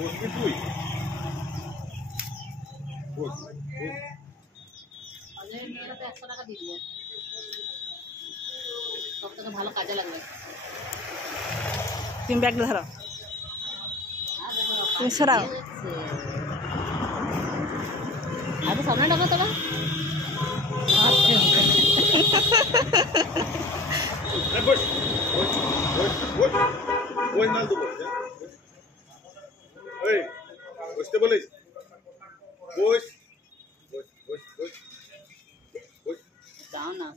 বসবি তুই বস মেয়েরা তো 100 টাকা দিয়ে দিব, সব থেকে ভালো কাজে লাগবে। তুমি ব্যাগটা ধরো, তুমি সরাও। আর তো সামনে টাকা তোলা বস বস বস ওই মাল দেবো এই বসতে বলিস বস বস বস বস বস দাও না,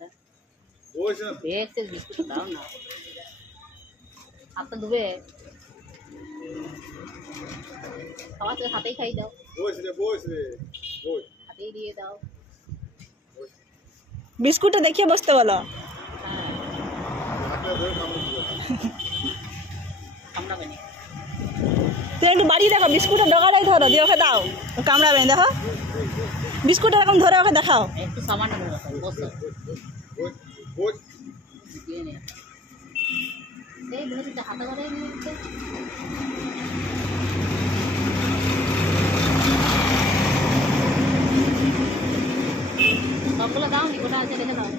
বস না দেখতে বিস্কুট দাও না, হাতটা ধুবে খাওয়া তো হাতেই খাই দাও, বস রে বস হাতেই দিয়ে দাও। বিস্কুটটা দেখিয়ে বসতে বলো। হাতটা ধরে কামড় দিও কামড়াবে না, তুমি একটু বাড়িয়ে দেখো, বিস্কুটের ডগাটাই ধরো দিয়ে ওকে দাও, ও কামড়াবে না। দেখো বিস্কুটটা এরকম ধরে ওকে দেখাও। একটু সামান্য ধরে রাখো, বসো বস বস দিয়ে নে, সেই ধরে দিতে হাতে ধরে নিয়ে দিতে। সবগুলো দাও নি, কোটা আছে রেখে দাও।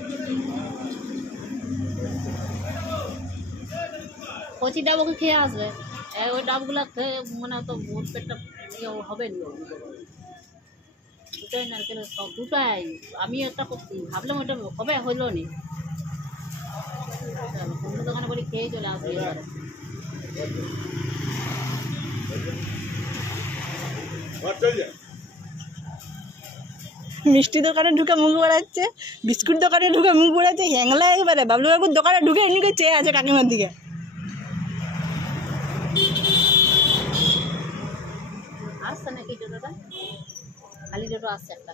কচি ডাব ওকে খেয়ে আসবে, ওই ডাবগুলো খেয়ে মানে তো ওর পেটটা ইয়ে হবে না। দুটোই নারকেল, দুটাই আমি একটা ভাবলাম ওইটা হবে, হইলো নি। অন্য দোকানে বলি খেয়ে চলে আসবে। চল যা মিষ্টি দোকানে ঢুকে মুখ বাড়াচ্ছে, বিস্কুট দোকানে ঢুকে মুখ বাড়াচ্ছে, হ্যাংলা একবারে। বাবলু কাকুর দোকানে ঢুকে এমনি চেয়ে আছে কাকিমার দিকে। আসছে নাকি টোটোটা? খালি টোটো আসছে একটা।